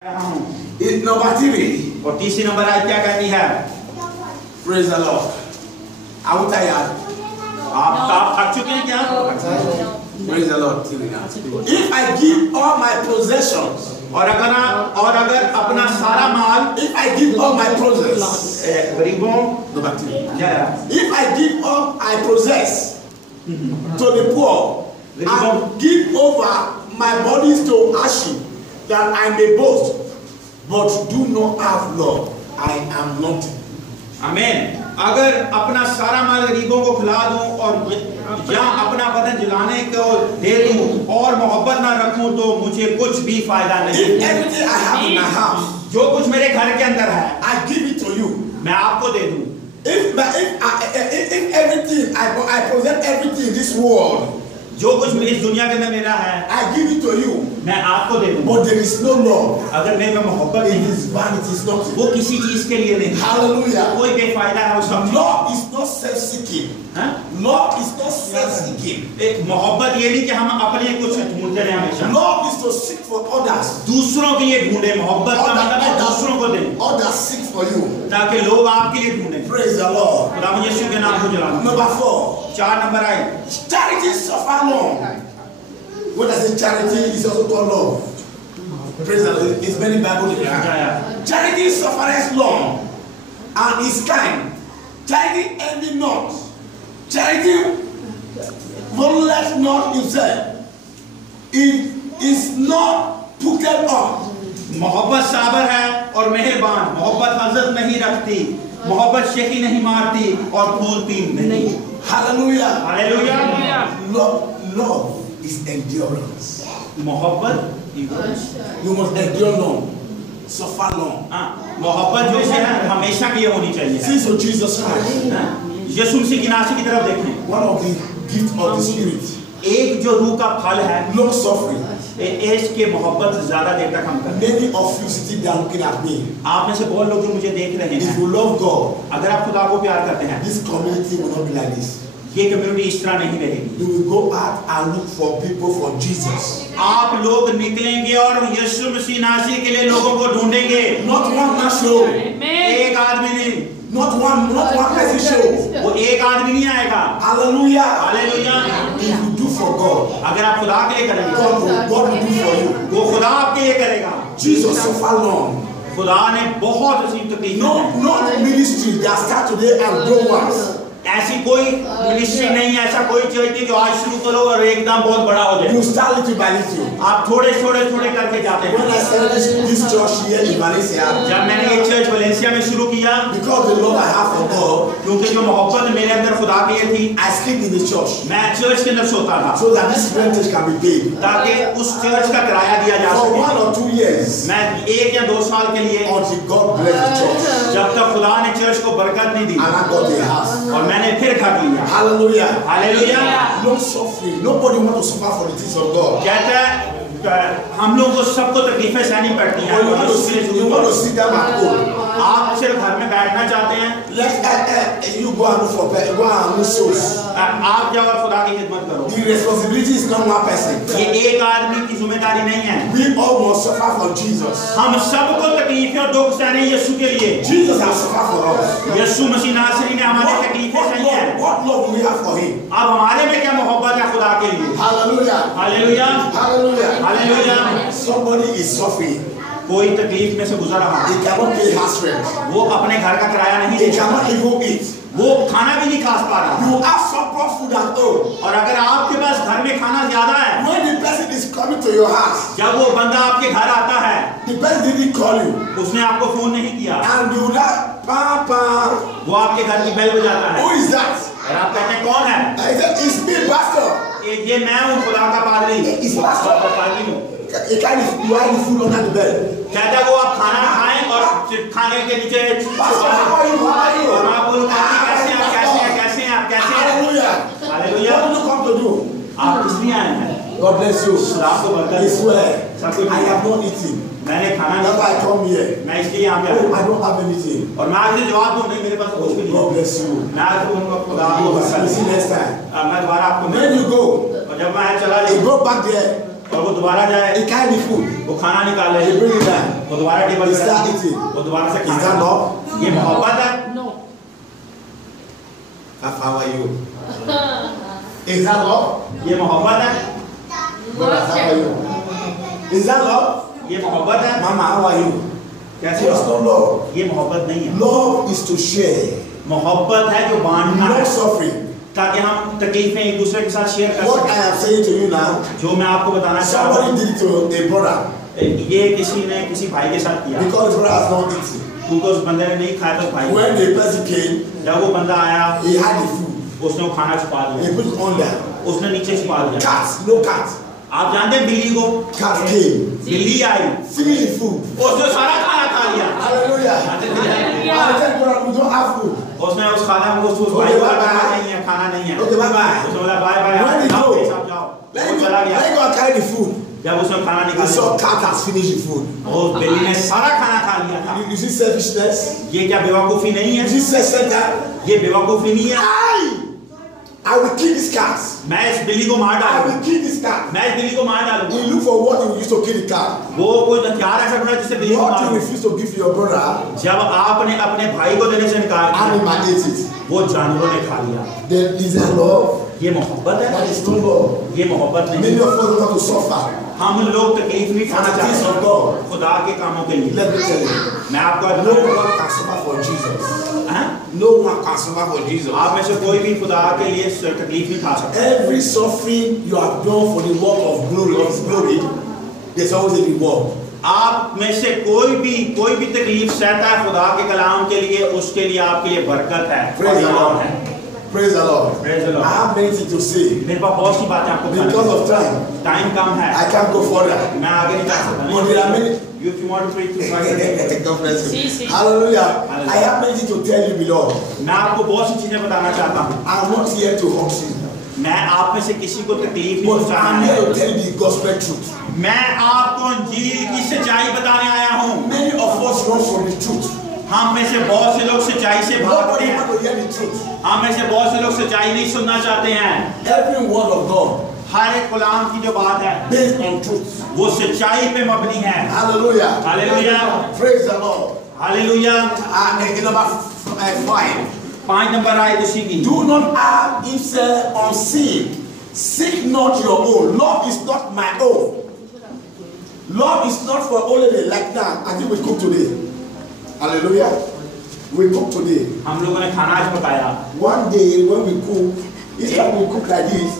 Number 3. और तीसरी नंबर आयत क्या कहती है? Praise the Lord. Are you tired? आप थक चुके हैं क्या? Praise the Lord. If I give all my possessions, और अगर अपना सारा माल, if I give all my possessions, गरीबों, number 3. yeah. If I give all I possess to the poor and give over my bodies to ashes, that I may boast, but do not have love, I am nothing. आमीन। अगर अपना सारा माल गरीबों को खिला दूं और या अपना बदन जलाने को दे दूं और मोहब्बत ना रखूं तो मुझे कुछ भी फायदा नहीं। If everything I have in my house, जो कुछ मेरे घर के अंदर है, I give it to you, मैं आपको दे दूं। If everything I possess everything in this world, जो कुछ इस दुनिया के अंदर मेरा है, I give it to you, मैं आपको दे दूं। but there is no love, अगर मेरे में मोहब्बत it नहीं, is vanity, it's nothing. वो किसी चीज के लिए नहीं। Hallelujah. कोई बेफायदा है उसका। Love is not self-seeking. Love is not self-seeking. एक मोहब्बत ये नहीं कि हम अपने कुछ ढूंढते रहे हमेशा। Love is to seek for others. दूसरों के लिए ढूंढे। मोहब्बत का मतलब है दूसरों को दें, Others seek for you. ताकि लोग आपके लिए ढूंढें। Praise the Lord. खुदा यीशु के नाम को जलाओ। Number 4. 4 नंबर आई। Charity suffer long. What does it charity is also called love. Praise the Lord. It's many Bible there. Charity suffers long and is kind. Charity envy not. Charity vaunteth not himself. It is not puffed up. मोहब्बत साबर है और मेहरबान। मोहब्बत हज़रत नहीं रखती, मोहब्बत शेखी नहीं मारती और फूलती नहीं। Hallelujah. Hallelujah. Love is endurance. मोहब्बत You must endure long, suffer long. मोहब्बत जो है हमेशा की होनी चाहिए। Since of Jesus Christ, यीशु मसीह की नासी की तरफ देखें। one of the gifts of the Spirit, एक जो रूह का फल है, long suffering. इसके मोहब्बत ज्यादा देर तक हम करते हैं। Many of you sitting there looking at me, आप में से बहुत लोग जो मुझे देख रहे हैं, if you love God, अगर आप खुदा को प्यार करते हैं, this community will not be like this. ये कम्युनिटी इस तरह नहीं रहेगी। You will go out and look for people for Jesus. आप लोग निकलेंगे और यीशु मसीह नासी के लिए लोगों को ढूंढेंगे। Not one man show. एक आदमी नहीं। Not one person show. वो एक आदमी नहीं आएगा। Hallelujah. Hallelujah. If you do for God, अगर आप खुदा के लिए करेंगे, God will do for you. वो खुदा आपके लिए करेगा। Jesus suffered long. खुदा ने बहुत अजीब तकलीफ दी। No ministry that start today and go once. ऐसी कोई मिनिस्ट्री नहीं है, ऐसा कोई चर्च नहीं जो आज शुरू करो और एकदम बहुत बड़ा हो जाए। You start little by little. आप थोड़े करके जाते हैं। When I started this church here in Valencia, जब मैंने ये चर्च वलेंसिया में शुरू किया, because the love I have for God, क्योंकि जो मोहब्बत मेरे अंदर खुदा के लिए थी, I sleep in the church, मैं चर्च के अंदर सोता था, so that this rentage can be paid. ताकि उस चर्च का किराया दिया जा For सके। 1 or 2 years, मैं 1 या 2 साल के लिए, until God bless the church, जब तक खुदा ने चर्च को बरकत नहीं दी, and I got a house. और मैंने फिर घर लिया। Hallelujah. Hallelujah. No suffering. Nobody want to suffer for the things of God. कहता है हम लोग को सबको तकलीफें सहनी पड़ती हैं। You want to sit down at home. आप सिर्फ घर में बैठना चाहते हैं। You go and look souls. आप जाओ और खुदा की खिदमत करो। The responsibility is not one person. ये एक आदमी की जिम्मेदारी नहीं है। We all must suffer for Jesus. हम सबको तकलीफें और दुख सहने यीशु के लिए। Jesus has suffered for us. यीशु मसीह नासरी ने हमारे तकलीफें सही है। What love we have for him? अब हमारे में क्या मोहब्बत है खुदा के लिए। Hallelujah. Hallelujah. Hallelujah. Hallelujah. Somebody is suffering. कोई तकलीफ में से गुजर रहा है। He cannot pay house rent. वो अपने घर का किराया नहीं He दे सकता। cannot even eat. वो खाना भी नहीं खा पा रहा। You have surplus food at home. और अगर आपके पास घर में खाना ज्यादा है, When the person is coming to your house, जब वो बंदा आपके घर आता है, the person didn't call you. उसने आपको फोन नहीं किया, And you like, Papa, वो आपके घर की बेल बजाता है who is that? और आप कहते हैं कौन है? I said, it's me, Pastor. ये मैं हूँ खुदा का पादरी। It's Pastor. पादरी हूँ। You hide the food under the bed. कहता है वो आप खाना खाएं और खाने के नीचे Pastor, how are you? और आप बोलो कैसे हैं आप? Hallelujah. Hallelujah. What did you come to do? आप किस लिए आए हैं? God bless you. आपको बरकत। It's well. सब I have not eaten. मैंने खाना That's why I come here. मैं इसलिए यहाँ पे Oh, I don't have anything. और मैं आपसे जवाब दूँ नहीं, मेरे पास कुछ भी नहीं। God bless you. मैं आपको उनको खुदा को We'll see next time. मैं दोबारा आपको When you go, और जब मैं चला you go back there. और वो दोबारा जाए, He carry the food. वो खाना निकाले, He bring it back. वो दोबारा टेबल You पे start eating. वो दोबारा से Is खाना that खाते love? हैं। ये मोहब्बत है। How are you? Is that love? ये मोहब्बत है। Brother, how are you? Is that love? ये मोहब्बत है। Mama, how are you? कैसे It's हो? not love. ये मोहब्बत नहीं है। Love is to share. मोहब्बत है जो बांटना No है suffering. ताकि हम तकलीफें एक दूसरे के साथ शेयर कर What I सकें। am saying to you now, जो मैं आपको बताना चाहता somebody हूँ did it to a brother ये किसी ने किसी भाई के साथ किया because the brother has not eaten. क्योंकि उस बंदे ने नहीं खाया तो भाई When the person came, जब वो बंदा आया he had the food. उसने वो खाना छुपा He दिया put it on there. उसने नीचे छुपा दिया Cat, no cat. आप जानते हैं बिल्ली को Cat came. बिल्ली आई Finish the food. उसने सारा खाना खा लिया Hallelujah. Hallelujah. I tell brother, we don't have food. उसने उस खाना को उस भाई को खाना नहीं है खाना नहीं है Okay, bye bye. उसने बोला bye bye Where did he आप go? साहब जाओ Let वो him चला गया go and carry the food. जब उसने खाना He निकाला saw cat has finished the food. वो बिल्ली ने सारा खाना खा लिया था You see selfishness? ये क्या बेवकूफी नहीं You है see self-centered? ये बेवकूफी नहीं है I will kill this cat. मैं इस बिल्ली को मार I डालूंगा will kill this cat. मैं इस बिल्ली को मार डालूंगा He look for what he will use to kill the cat. वो कोई हथियार ऐसा ढूंढा जिससे बिल्ली को What you मार refuse to give to your brother, जब आपने अपने भाई को देने से इनकार किया animal ate it. वो जानवरों ने खा लिया Then is that love? ये मोहब्बत है That is not love. ये मोहब्बत नहीं Many of us don't want to suffer. हम लोग तकलीफ नहीं For खाना the things चाहते of God. खुदा के कामों के लिए Let me tell you. मैं आपको आज No बताऊं- one can suffer for Jesus. हैं? No one can suffer for Jesus. आप में से कोई भी खुदा के लिए तकलीफ नहीं खा सकता Every suffering you have done for the work of glory, of His glory, there's always a reward. आप में से कोई भी तकलीफ सहता है खुदा के कलाम के लिए उसके लिए आपके लिए बरकत है Praise the इनाम Lord. है Praise the Lord. Praise the Lord. I have many things to say. मेरे पास बहुत सी बातें आपको Because of time, टाइम कम है I can't go further. मैं आगे नहीं जा But there are सकता many. if you want to preach to Christ, God bless you. See, see. Hallelujah. Hallelujah. I have many things to tell you, beloved. मैं आपको बहुत सी चीजें बताना चाहता हूँ I'm not here to hurt you, मैं आप में से किसी को तकलीफ नहीं but I'm पहुंचाना here to है tell you the gospel truth. मैं आपको इंजील की सच्चाई बताने आया हूँ Many of us run from the truth. हम में से बहुत से लोग सच्चाई से भागते Nobody हैं wants to hear the truth. हम में से बहुत से लोग सच्चाई नहीं सुनना चाहते हैं Every word of God हर एक गुलाम की जो बात है based on truth. वो सच्चाई पे मबनी है Hallelujah. Hallelujah Praise the Lord. Hallelujah In number 5. 5 नंबर आए उसी की Do not have himself on sin. Seek not your own. Love is not my own. Love is not for only the like that. I think we cook today. Hallelujah. We cook today. हम लोगों ने खाना आज पकाया One day when we cook, each time we cook like this,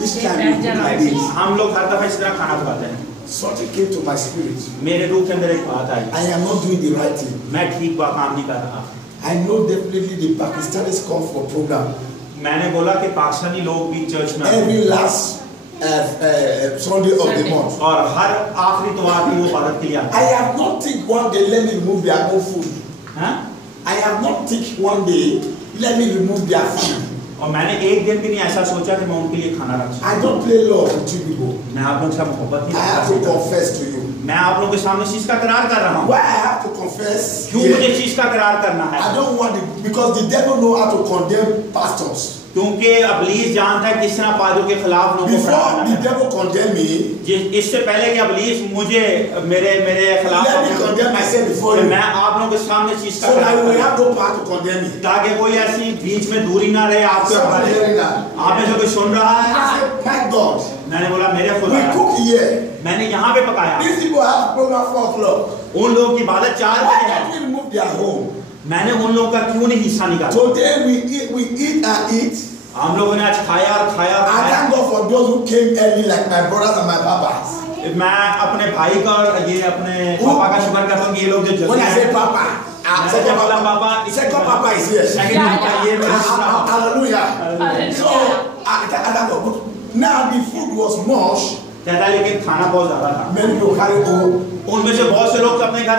each time we cook like this, हम लोग हर दफा इस तरह खाना पकाते हैं something came to my spirit. मेरे रूह के अंदर एक बात आई I am not doing the right thing. मैं ठीक काम नहीं कर रहा I know definitely the Pakistanis come for program. मैंने बोला कि पाकिस्तानी लोग भी चर्च में आते हैं Every last Sunday of the month. और हर आखिरी इतवार की वो इबादत के लिए आते I have not think one day let me remove their own food. हैं हाँ? I have not think one day let me remove their food. और मैंने एक दिन भी नहीं ऐसा सोचा कि मैं उनके लिए खाना रख I don't play love with you people. मैं आप लोगों से मोहब्बत I have to नहीं करता confess to you. मैं आप लोगों के सामने इस चीज का करार कर रहा हूँ Why I have to confess? क्यों here? मुझे इस चीज का करार करना है I don't want it because the devil know how to condemn pastors. क्योंकि अबलीस जानता है किस तरह पादरों के खिलाफ लोगों को Before करार the करना है devil condemn me, इससे पहले कि अबलीस मुझे मेरे खिलाफ let me condemn myself before कि you. मैं आप लोगों के सामने इस चीज का So that करार you will करूं, have no power to condemn me. ताकि कोई ऐसी बीच में दूरी ना रहे आपके और Somebody हमारे। hearing that? आप में से कोई सुन रहा है I said, my God, मैंने बोला मेरे we खुदा cook here. मैंने यहाँ पे पकाया These people have program 4 o'clock. उन लोगों की इबादत 4 Why बजे है don't we remove their home? मैंने उन लोगों का क्यों नहीं हिस्सा निकाला Today we eat and eat. हम लोगों ने आज खाया और खाया और I खाया thank God for those who came early like my brothers and my papas. मैं अपने भाई का और ये अपने पापा का शुक्र करता हूँ कि ये लोग जो When I जल्दी say papa, जब बोला पापा second papa is here. Second पापा ये मेरा दूसरा Hallelujah. Hallelujah. So I thank God. Now the food was much. कहता है लेकिन खाना बहुत ज्यादा था Many people carry home. उनमें से बहुत से लोग तो अपने घर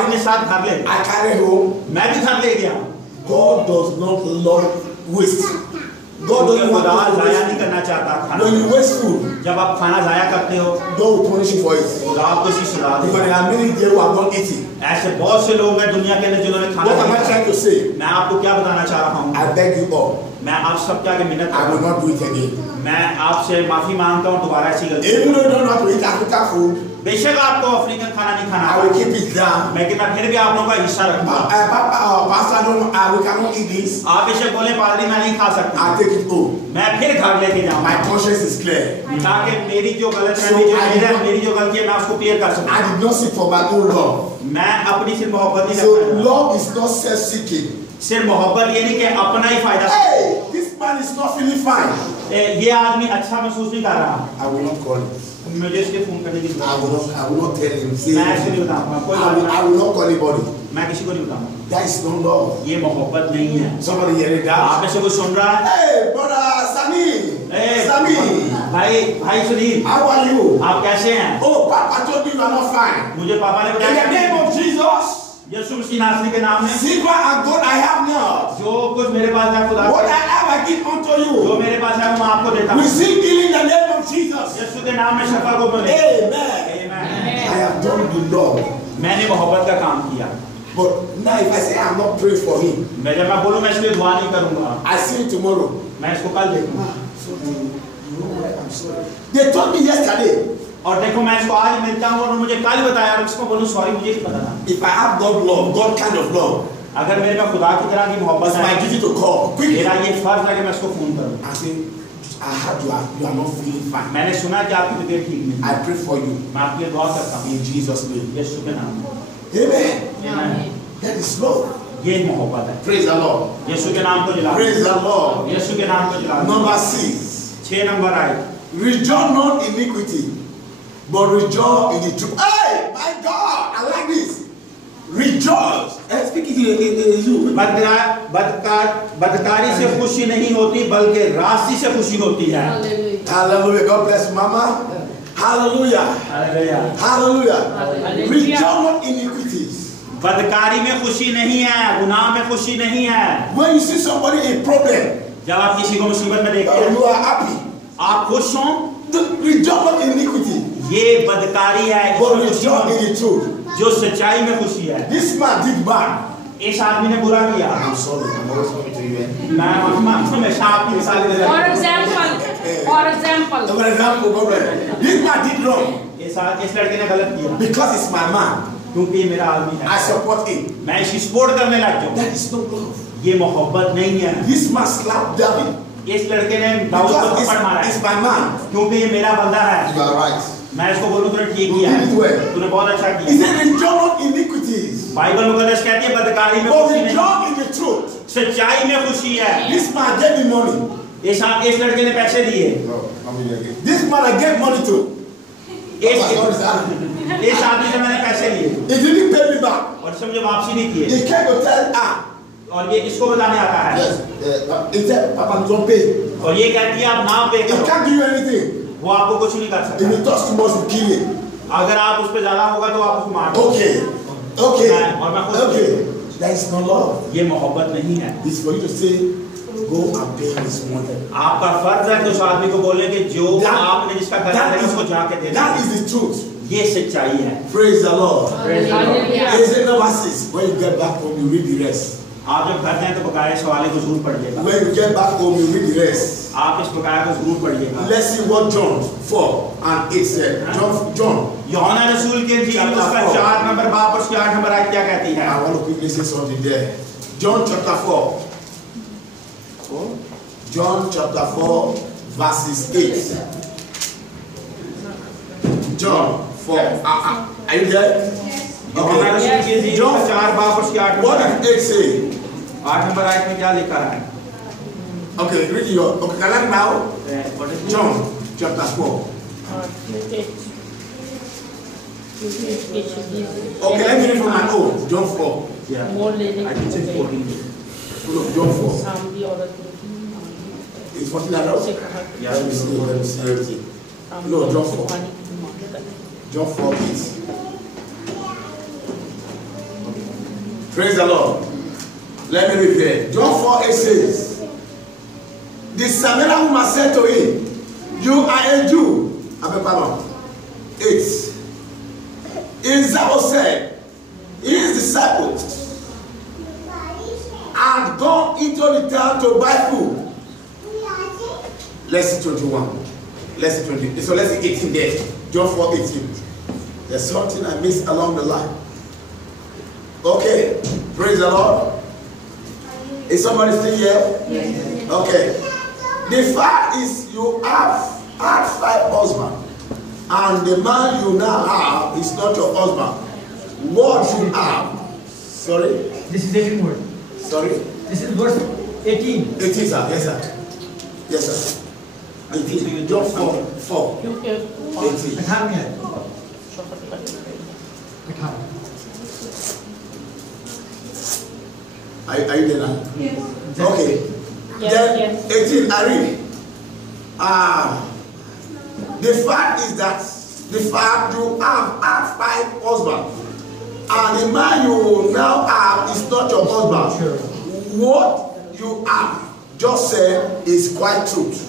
अपने साथ घर ले I carry home. मैं भी घर ले गया God does not love waste. God doesn't want खुदा us to जाया waste. नहीं करना चाहता खाना When you waste food, जब आप खाना जाया करते हो God will punish you for it. खुदा आपको इसी सजा Because देगा there are many there who have not eaten. ऐसे बहुत से लोग हैं दुनिया के अंदर जिन्होंने खाना What am I नहीं trying खाया to say? मैं आपको क्या बताना चाह रहा हूँ I beg you all. मैं आप सबके आगे मिन्नत I will करता not do it again. हूं मैं आपसे माफी मांगता हूं दोबारा ऐसी गलती Even though you don't know how to eat African food, बेशक आपको अफ्रीकन खाना नहीं खाना I will keep it down. लेकिन मैं फिर भी आप लोगों का हिस्सा रखूंगा Pastor, we cannot eat this. आप बेशक बोले पादरी मैं नहीं खा सकता I'll take it home. मैं फिर घर लेके My जाऊंगा conscience is clear. ताकि मेरी जो गलत So मेरी जो गलती है मैं उसको क्लियर कर सकूं I did not seek for my own love. मैं अपनी सिर्फ मोहब्बत ही So रखता हूं love is not self-seeking. सिर्फ मोहब्बत ये नहीं कि अपना ही फायदा Hey, this man is not feeling fine. ये आदमी अच्छा महसूस नहीं कर रहा I will not call him. मुझे इसके फोन करने की I will not tell him. Say, मैं ऐसे नहीं बताऊंगा कोई बात I will not call anybody. मैं किसी को नहीं बताऊंगा That is not love. ये मोहब्बत नहीं है Somebody hear it आप out. में से कोई सुन रहा है Hey, brother Sami. Sami, भाई सुनील how are you? आप कैसे हैं Oh, Papa told me you are not fine. मुझे पापा ने In the बताया name of Jesus, यीशु मसीह नासरी के नाम में silver and gold I have not. जो कुछ मेरे पास है खुदा What I have I give unto जो you. मेरे पास है वो मैं आपको देता हूँ Receive healing in the name of Jesus. यीशु के नाम में शफा को मिले Amen. I have done the Lord. मैंने मोहब्बत का काम किया But now if I say I'm not praying for him, मैं जब मैं बोलूँ मैं इसलिए दुआ नहीं करूंगा I see him tomorrow. मैं इसको कल देखूंगा You know what? I'm sorry. They told me yesterday, और देखो मैं इसको आज मिलता हूँ और मुझे कल बताया और इसको बोलूँ सॉरी मुझे नहीं पता था if I have God love, God kind of love, अगर मेरे में खुदा की तरह की मोहब्बत it's my है duty to call quickly. मेरा ये फर्ज है कि मैं इसको फोन करूँ I say, I heard you are not feeling fine. मैंने सुना कि आपकी तबीयत ठीक नहीं I pray for you मैं आपके लिए दुआ करता हूँ in Jesus' name. यीशु के नाम में Amen. Amen. That is love. ये मोहब्बत है Praise the Lord. यीशु के नाम को जला Praise the Lord. यीशु के नाम को जला Number 6. 6 नंबर आए Rejoice not in iniquity, but rejoice in the truth. Hey, my God, I like this. Rejoice. Speak it in you. बदकारी से खुशी नहीं होती बल्कि रास्ते से खुशी होती है Hallelujah. God bless Mama. Hallelujah. Hallelujah Hallelujah. Rejoice not in iniquities. बदकारी में खुशी नहीं है गुनाह में खुशी नहीं है When you see somebody in problem, जब आप किसी को मुसीबत में देखते हैं you are happy. आप खुश हो Rejoice not in iniquity, ये बदकारी है but इसमें खुशी rejoice in हो, the truth. जो सच्चाई में खुशी है This man did bad. इस आदमी ने बुरा किया I'm sorry. I'm always coming to you. मैं हमेशा आपकी मिसाल दे रहा For हूं example, For example, God bless. This man did wrong इस लड़के ने गलत किया because it's my man. क्योंकि ये मेरा आदमी I है support him. मैं इसकी सपोर्ट करने लग जाऊं That is not love. ये मोहब्बत नहीं है This man slapped David इस लड़के ने दाऊद को because थप्पड़ मारा it's है my man. क्योंकि ये मेरा बंदा है You are right. मैं इसको बोलूं तूने ठीक You किया did it well. तूने बहुत अच्छा He किया said, rejoice not in iniquities, Bible मुकद्दस कहती है बदकारी में but खुशी नहीं rejoice in the truth. सच्चाई में खुशी है This man gave me money. इस लड़के ने पैसे दिए This man I gave money to. इस He आदमी से मैंने पैसे लिए didn't pay me back. और इसने मुझे वापसी नहीं किए He came to tell her, और ये इसको बताने आता है yes, he said, Papa, don't pay. और ये कहती है आप ना पे He करो can't give you anything. वो आपको कुछ नहीं कर If सकता you touch too much, we'll kill you. अगर आप उस पर ज्यादा होगा तो आप उसको मार दो Okay. Okay. और मैं खुद Okay. That is not love. ये मोहब्बत नहीं है It's for you to say, go and pay this money. आपका फर्ज है कि उस आदमी को बोले कि जो That- आपने जिसका कर्जा that है is- उसको जाके दे That दो is the truth. ये सच्चाई है Praise the Lord. Hallelujah. He said, number 6. When you get back home, you read the rest. आप जब घर जाए तो बकाया सवाले को जरूर पढ़िएगा When you get back home, you read the rest. आप इस बकाया को जरूर पढ़िएगा Let's see what John 4 and 8 said. John. यूहन्ना रसूल के इंजील Chapter उसका 4. 4 नंबर बाप और उसकी 8 नंबर आयत क्या कहती है I want to quickly say something there. John chapter 4. John chapter 4 verses 8. John 4. Are you there? यूहन्ना Okay. रसूल के इंजील John- उसका 4 बाप और उसकी 8 What नंबर did 8 say? 8 नंबर आयत में क्या लिखा है Okay, read your. Okay, can I now? What is it? John chapter 4. Okay, let me read from my own. John 4. Yeah. I can say 14. Look, John 4. It's 14 adults. Yeah. Let me see everything. No, John 4. John 4 is. Praise the Lord. Let me read there. John 4 it says, the Samaritan woman said to him, you are a Jew. I beg pardon. 8. Isaiah said, his disciples had gone into the town to buy food. Let's see 21. Let's see 20. So let's see 18 there. John 4:18. There's something I missed along the line. Okay. Praise the Lord. Is somebody still here? Yes. Okay. The fact is you have had 5 husbands. And the man you now have is not your husband. What you have? Sorry? This is 18 word. Sorry? This is verse 18. 18, sir. Yes, sir. Yes, sir. 18. John 4. 18. 18 है. 18. Are you there now? Yes. Okay. Yes, Then yes. 18, I read. The fact is that you have had 5 husbands, and the man you now have is not your husband. Sure. What you have just said is quite truth.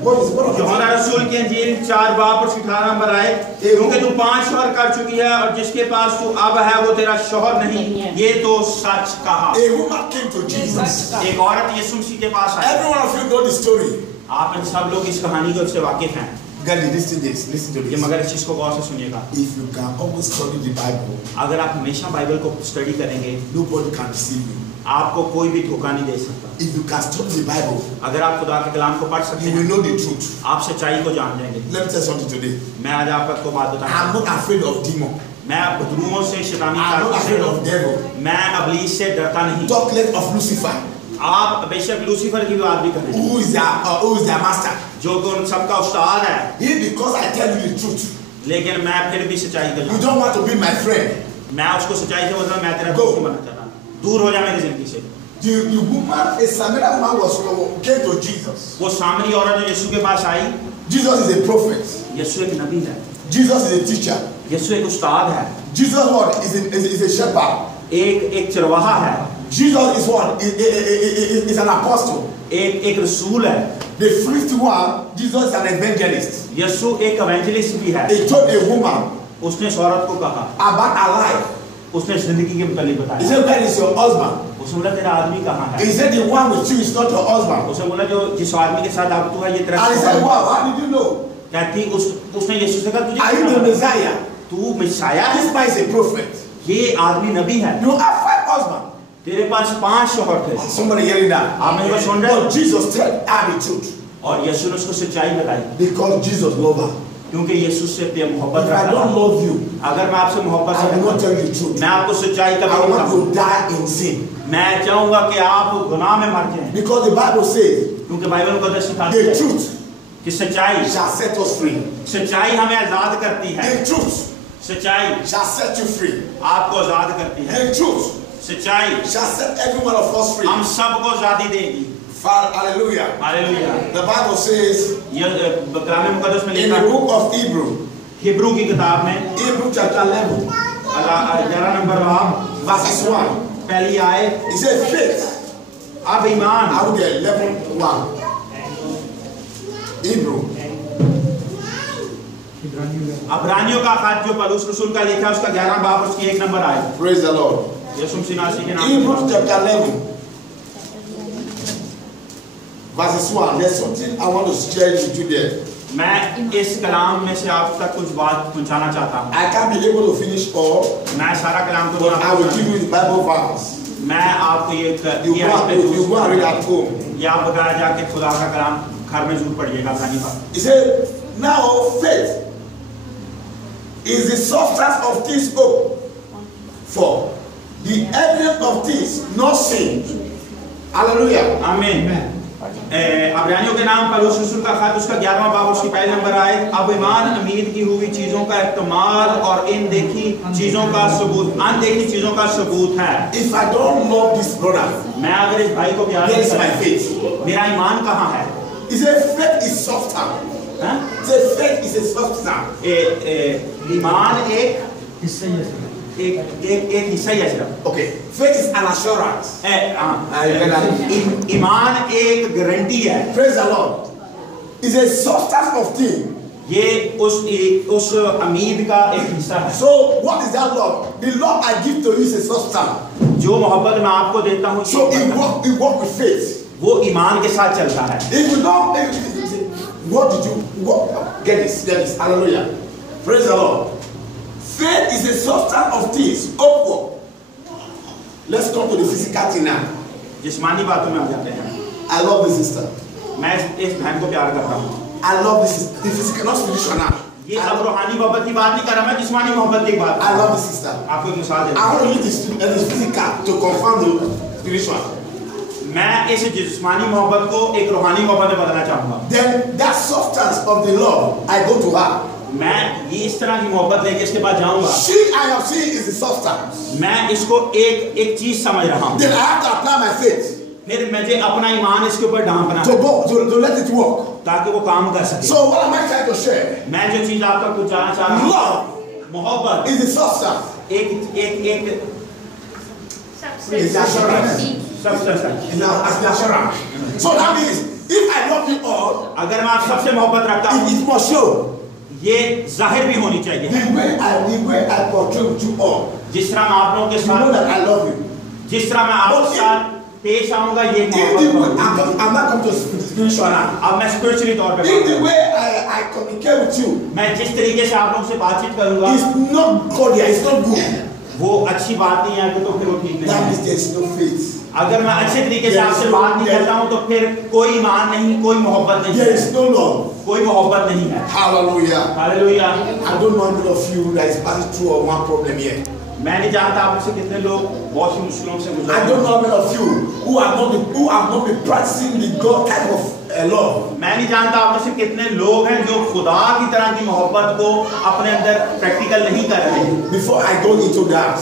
What is what? यूहन्ना रसूल की इंजील 4 बाब और 18 नंबर आए, क्योंकि तू 5 शौहर कर चुकी है और जिसके पास तू अब है वो तेरा शौहर नहीं, ये तो सच कहा. A woman came to Jesus. एक औरत यीशु मसीह के पास आई. Every one of you know the story. आप इन सब लोग इस कहानी को से वाकिफ हैं. Gandhi, listen to this. ये मगर इस चीज को गौर से सुनिएगा. If you can always study the Bible, अगर आप हमेशा बाइबल को स्टडी करेंगे, nobody can deceive you. आपको कोई भी धोखा नहीं दे सकता. If you can study the Bible, अगर आप खुदा के कलाम को पढ़ सकते you will हैं, know the truth. आप सच्चाई को जान जाएंगे. Let me tell you something today. मैं आज आपको बात बताऊं. I'm not afraid of demon. मैं बदरूहों से, शैतानी I'm not afraid of devil. मैं अबलीस से डरता नहीं. Talk less of Lucifer. आप बेशक लूसीफर की बात भी करें, Who is their master? जो कि उन सबका उस्ताद है, He, because I tell you the truth. लेकिन मैं फिर भी सच्चाई का You जानता don't want to be my friend. हूं. मैं उसको सच्चाई से बोलता हूं, मैं तेरा Go. दोस्त बनना चाहता हूं. दूर हो जा मेरी जिंदगी से. The woman, a Samaritan woman, came to Jesus. वो सामरी औरत जो यीशु के पास आई, Jesus is a prophet. यीशु एक नबी है, Jesus is a teacher. यीशु एक उस्ताद है, Jesus what is a shepherd. एक चरवाहा है, Jesus is what is an apostle. एक रसूल है. The fifth one, Jesus is an evangelist. यीशु एक एवेंजलिस्ट भी है. He told a woman उसने इस औरत को कहा, about her life. उसने जिंदगी के मुतालिक He बताया. said, where is your husband? उसने बोला तेरा आदमी कहाँ है? He said, the one with you is not your husband. उसने बोला जो जिस आदमी के साथ अब तू है ये तेरा And he said, wow, how did you know? कहती उसने यीशु से कहा तुझे Are you the Messiah? तू मिसाया है? This man is a prophet. ये आदमी नबी है. You have 5 husbands. तेरे पास 5 शौहर थे. Somebody hearing that? आप मेरे को सुन रहे हो? But Jesus said, I the truth. और यीशु ने उसको सच्चाई बताई, Because Jesus loved her. क्योंकि यीशु से प्यार मोहब्बत If I रखता don't है. love you, अगर मैं आपसे मोहब्बत I से will not रखता tell हूं, you the truth. मैं आपको सच्चाई I कभी नहीं want बताऊंगा. to die in sin. मैं चाहूंगा कि आप गुनाह में मर जाएं, Because the Bible says, क्योंकि बाइबल मुकद्दस सिखाती the है truth कि सच्चाई shall set us free. हमें आजाद करती है. The truth सच्चाई shall set you free. आपको आजाद करती है. The truth सच्चाई shall set every one of us free. हम सबको आजादी देगी. Hallelujah. Hallelujah. The Bible says ये कलाम मुकद्दस में in लिखा the है, book of Hebrew, हिब्रू की किताब में Hebrew chapter 11, 11 नंबर बाब verses 1. पहली आए, He said, faith. अब ईमान. I will get 11:1. Hebrew. अब्रानियों का खत जो पौलुस रसूल का लिखा है उसका 11 बाब उसकी 1 नंबर आए. Praise the Lord. यीशु मसीह नासी के नाम Hebrew से. chapter 11, verses 1. There's something I want to share with you there. मैं इस कलाम में से आप तक कुछ बात पहुंचाना चाहता हूँ. I can't be able to finish all, मैं सारा कलाम को but I will give you the Bible verse. मैं आपको ये You go and read at home. या आप बगैर जाके खुदा का कलाम घर में जरूर पढ़िएगा. अपनी बात. He said, now faith is the substance of things hoped for, the evidence of things not seen. Hallelujah. आमीन. अब्रानियों के नाम पौलुस रसूल का खत उसका 11वां बाब उसकी पहले नंबर आए. अब ईमान उम्मीद की हुई चीजों का इत्माल और अनदेखी चीजों का सबूत है. If I don't love this brother, मैं अगर इस भाई को प्यार where नहीं is my करता, faith? मेरा ईमान कहाँ है? He said, faith is substance. हाँ? He said, faith is a substance. ईमान एक इससे ये सुना. हिस्सा ही है सिर्फ. Okay, faith is an assurance. ईमान एक गारंटी है. Praise the Lord. It's a substance of things. ये उस उम्मीद का एक हिस्सा है. So what is that love? The love I give to you is a substance. जो मोहब्बत मैं आपको देता हूँ, So it work with faith. वो ईमान के साथ चलता है। If you don't, what did you get this? Get this. Hallelujah. Praise the Lord. Faith is a substance of things. Upward. Let's come to the physical thing now. जिस्मानी बातों में आ जाते हैं। I love this sister. मैं इस बहन को प्यार करता हूँ। I love this sister. The physical, not spiritual now. ये अब रूहानी मोहब्बत की बात नहीं कर रहा, मैं जिस्मानी मोहब्बत की बात। I love this sister. आपको एक मिसाल देता I want to use this physical to confirm the spiritual. मैं इस जिस्मानी मोहब्बत को एक रूहानी मोहब्बत में बदलना चाहूँगा। Then that substance of the love, I go to her. मैं ये इस तरह की मोहब्बत लेके इसके पास जाऊँगा। She I have seen is the substance. मैं इसको एक चीज समझ रहा हूँ। Then I have to apply my faith. फिर मुझे अपना ईमान इसके ऊपर ढांपना to let it work. ताकि वो काम कर सके। So what am I trying to share? मैं जो चीज आप तक पहुँचाना चाह रहा हूँ, Love मोहब्बत is the substance. एक It's the assurance. सबसे It's the assurance. So that means if I love you all, अगर मैं आप सबसे मोहब्बत रखता हूँ, it must show. ये जाहिर भी होनी चाहिए। The way I portray with you all. जिस तरह मैं आप लोगों के You know that साथ, I love you. जिस तरह मैं आपके साथ पेश आऊंगा, ये If the way मोहब्बत। I'm not coming to spiritual now. अब मैं स्पिरिचुअली तौर पे If the way I communicate with you मैं जिस तरीके से आप लोगों से बातचीत करूंगा, is not cordial, it's not good. वो अच्छी बात नहीं है तो फिर वो ठीक नहीं That है। means there is no faith. अगर मैं अच्छे तरीके से आपसे बात नहीं करता हूँ तो फिर कोई ईमान नहीं, कोई मोहब्बत नहीं, There is no love. कोई मोहब्बत नहीं है। Hallelujah. Hallelujah. I don't know how many of you that is passing through one problem here. मैं नहीं जानता आप में से कितने लोग बहुत सी मुश्किलों से गुजर I रहे don't हैं। know how many of you who have not been practicing the God type of love. मैं नहीं जानता आप में से कितने लोग हैं जो खुदा की तरह की मोहब्बत को अपने अंदर प्रैक्टिकल नहीं कर रहे हैं। Before I go into that,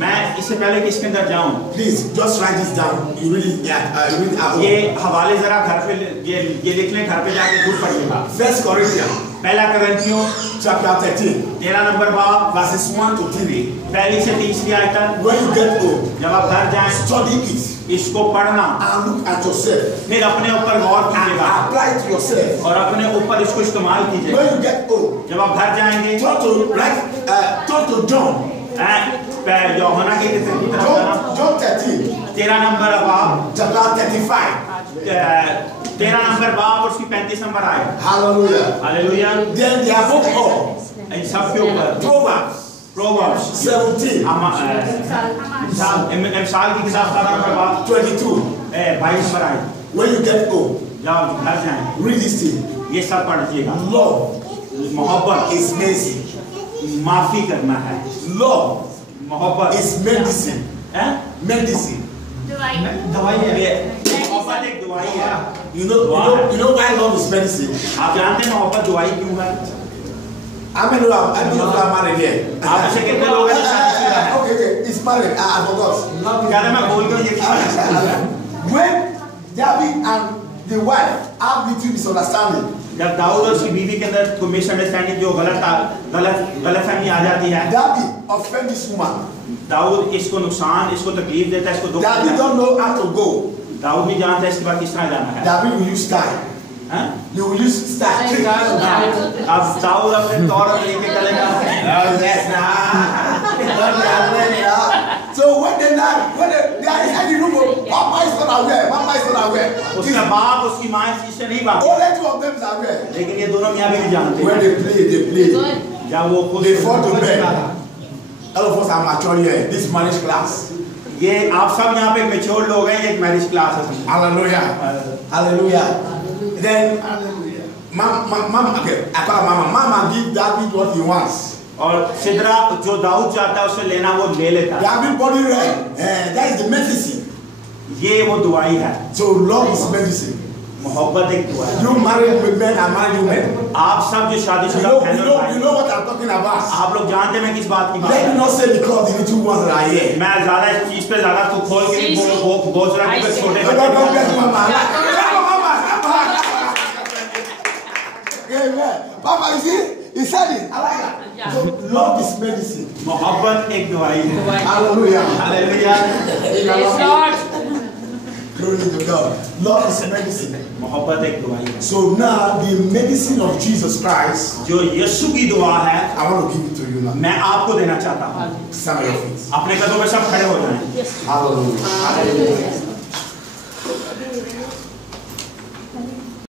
मैं इससे पहले कि इसके अंदर जाऊं, please just write this down. You read it at home. ये हवाले जरा घर पे ये लिख लें, घर पे जाके खुद पढ़िएगा। 1 Corinthians पहला करंथियों chapter 13, 13 नंबर बाब verses 1 to 3. पहली से 30 आयत तक। When you get home, जब आप घर जाएं, study it इसको पढ़ना, and look at yourself फिर अपने ऊपर गौर and कीजिएगा apply it to yourself. और अपने ऊपर इसको इस्तेमाल कीजिएगा। When you get home, जब आप घर जाएंगे, turn to John. यूहन्ना की तरफ जाना। John 13, 13 नंबर बाब, chapter 35. 13 नंबर बाब और उसकी 35 नंबर आयत। Hallelujah. Hallelujah. Then they are both all. इन सब के ऊपर Proverbs 17, इमसाल की किताब 17 नंबर बाब 22. 22 नंबर आयत। When you get home, जब घर जाएं, read this thing. ये सब पढ़िएगा। Love मोहब्बत is mercy. माफी करना है। Love मोहब्बत is medicine. Medicine. दवाई है। मोहब्बत एक दवाई है। You know why love is medicine? आप जानते हैं मोहब्बत दवाई क्यों है? How many of you are married here? आप में से कितने लोग हैं जो शादीशुदा हैं? Okay, it's married. I forgot. क्या मैं बोल गया ये क्या? When David and the wife have little misunderstanding, जब दाऊद और उसकी बीवी के अंदर कोई मिसअंडरस्टैंडिंग जो गलतफहमी आ जाती है, David offend this woman. Dawood इसको नुकसान, इसको तकलीफ देता है, इसको दुख David देता है। don't know how to go. Dawood नहीं जानता इसके बाद किस तरह जाना है। David will use style. हैं? He will use style. अब दाऊद अपने तौर पर लेके चलेगा। So when they are inside the room, Papa is not aware. Mama is not aware. उसका बाप उसकी माँ इस चीज से नहीं बात, Only two of them is aware. लेकिन ये दोनों मियाँ भी नहीं जानते। When they play. जब वो खुद They fall to bed. All of us are mature here. This marriage class. ये आप सब यहाँ पे मैच्योर लोग हैं, एक मैरिज क्लास है। Hallelujah. Hallelujah. Then Mama, okay, I call Mama. Mama give David what he wants. और सिदरा जो दाऊद चाहता है उसे लेना वो ले लेता है। David body red. That is the medicine. ये वो दवाई है। So love is medicine. मोहब्बत एक दुआ है। You married men and married women. आप सब जो शादीशुदा बहन और भाई, You know what I'm talking about. आप लोग जानते हैं मैं किस बात की बात Let me कर not say because the little ones are here. मैं ज्यादा इस चीज पे ज्यादा तो खोल के नहीं बोल रहा हूँ, छोटे Don't get Mama. Amen. Papa, you see, he said it. I like that. So love is medicine. मोहब्बत एक दवाई है। Hallelujah. Hallelujah. Praise Lord. Glory to God. Love is medicine. मोहब्बत एक दवाई है। So now the medicine of Jesus Christ, जो यीशु की दुआ है, I want to give it to you now. मैं आपको देना चाहता हूँ। Stand on your feet. अपने कदमों पे सब खड़े हो जाएं। Hallelujah.